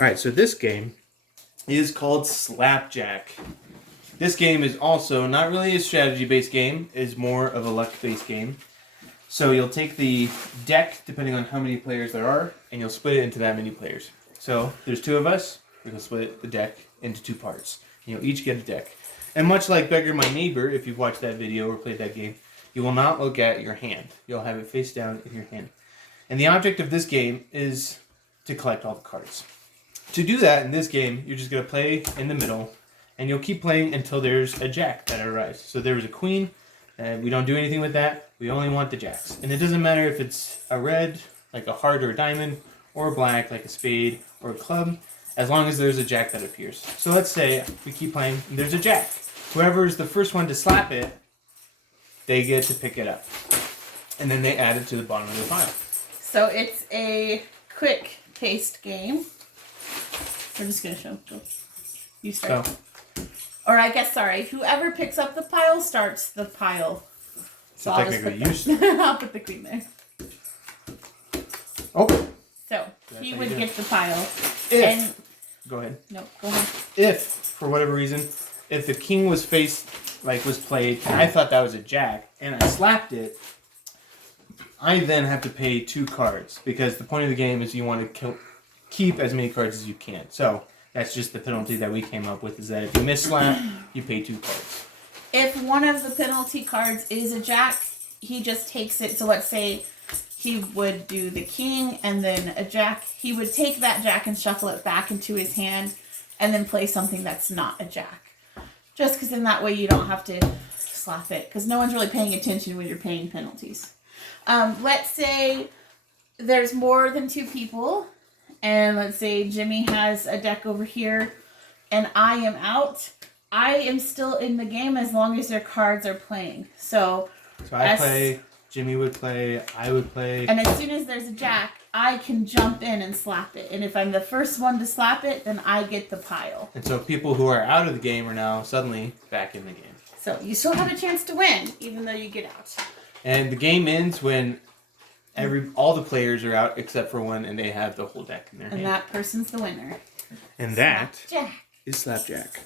All right, so this game is called Slapjack. This game is also not really a strategy-based game. It's more of a luck-based game. So you'll take the deck, depending on how many players there are, and you'll split it into that many players. So there's two of us. We'll split the deck into two parts. You'll each get a deck. And much like Beggar My Neighbor, if you've watched that video or played that game, you will not look at your hand. You'll have it face down in your hand. And the object of this game is to collect all the cards. To do that in this game, you're just going to play in the middle, and you'll keep playing until there's a jack that arrives. So there was a queen, and we don't do anything with that. We only want the jacks. And it doesn't matter if it's a red, like a heart or a diamond, or a black, like a spade or a club, as long as there's a jack that appears. So let's say we keep playing, and there's a jack. Whoever's the first one to slap it, they get to pick it up. And then they add it to the bottom of the pile. So it's a quick-paced game. We're just going to show. Go. You start. So, or I guess, sorry, whoever picks up the pile starts the pile. so I'll technically just you... I'll put the queen there. Oh. So That's he how would you do it. get the pile. If... And, Go ahead. no, go ahead. If, for whatever reason, if the king was faced, like was played, and I thought that was a jack, and I slapped it, I then have to pay 2 cards, because the point of the game is you want to keep as many cards as you can. So that's just the penalty that we came up with, is that if you miss slap, you pay 2 cards. If one of the penalty cards is a jack, he just takes it. So let's say he would do the king and then a jack. He would take that jack and shuffle it back into his hand and then play something that's not a jack. Just because in that way you don't have to slap it. Because no one's really paying attention when you're paying penalties. Let's say there's more than 2 people. And let's say Jimmy has a deck over here and I am out. I am still in the game as long as their cards are playing. So I play, Jimmy would play, I would play. And as soon as there's a jack, I can jump in and slap it. And if I'm the first one to slap it, then I get the pile. And so people who are out of the game are now suddenly back in the game. So you still have a chance to win, even though you get out. And the game ends when all the players are out except for one, and they have the whole deck in their hand. And that person's the winner. And that Jack. is Slapjack.